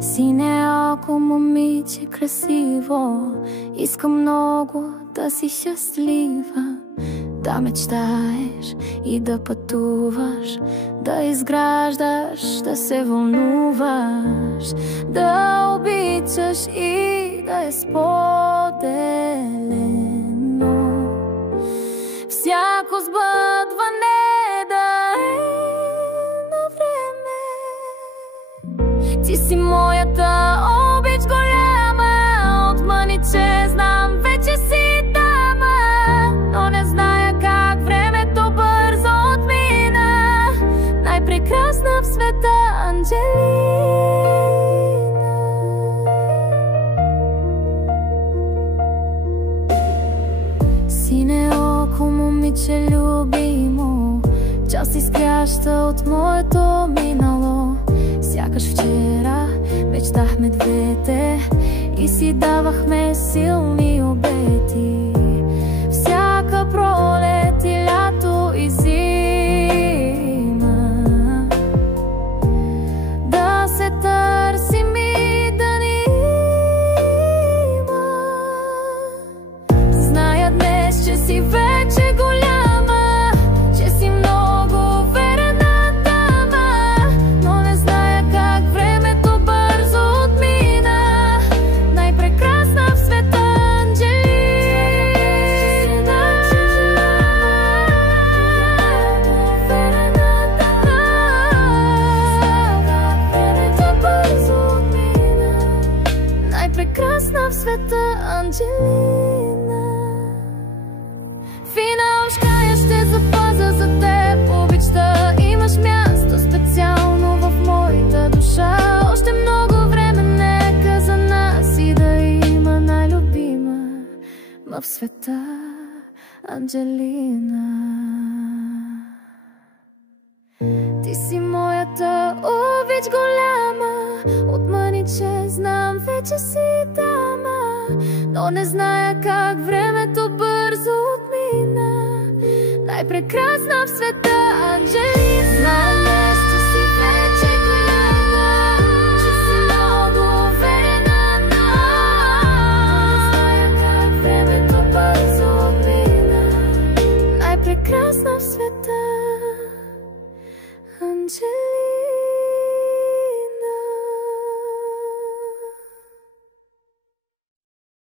Сине око, момиче красиво, искам много да си щастлива, да мечтаеш и да пътуваш, да изграждаш, да се вълнуваш, да обичаш и да е споделено. Всяко сбъдване да е на време. Ти си моята обич голяма, отмъниче знам, вече си дама, но не зная как времето бързо отмина. Най-прекрасна в света Анджелина. Сине око, момиче любимо, част изкряща от моето минало. Сякаш вчера мечтахме двете и си давахме силни обети. Всяка пролет и лято и зима да се търсим и да ни има. Зная днес, че си вече голяма, че си много верена дама, но не зная как времето бързо отмина. Най-прекрасна в света Анджелина. Верена дама, времето бързо отмина. Най-прекрасна в света Анджелина. Фина ушка ще запазя за теб обичта. Имаш място специално в моята душа. Още много време нека за нас и да има най-любима в света Анджелина. Ти си моята обич голяма, от мъниче знам, вече си дама, но не зная как времето бързо отмина. Най-прекрасна в света Анджелина.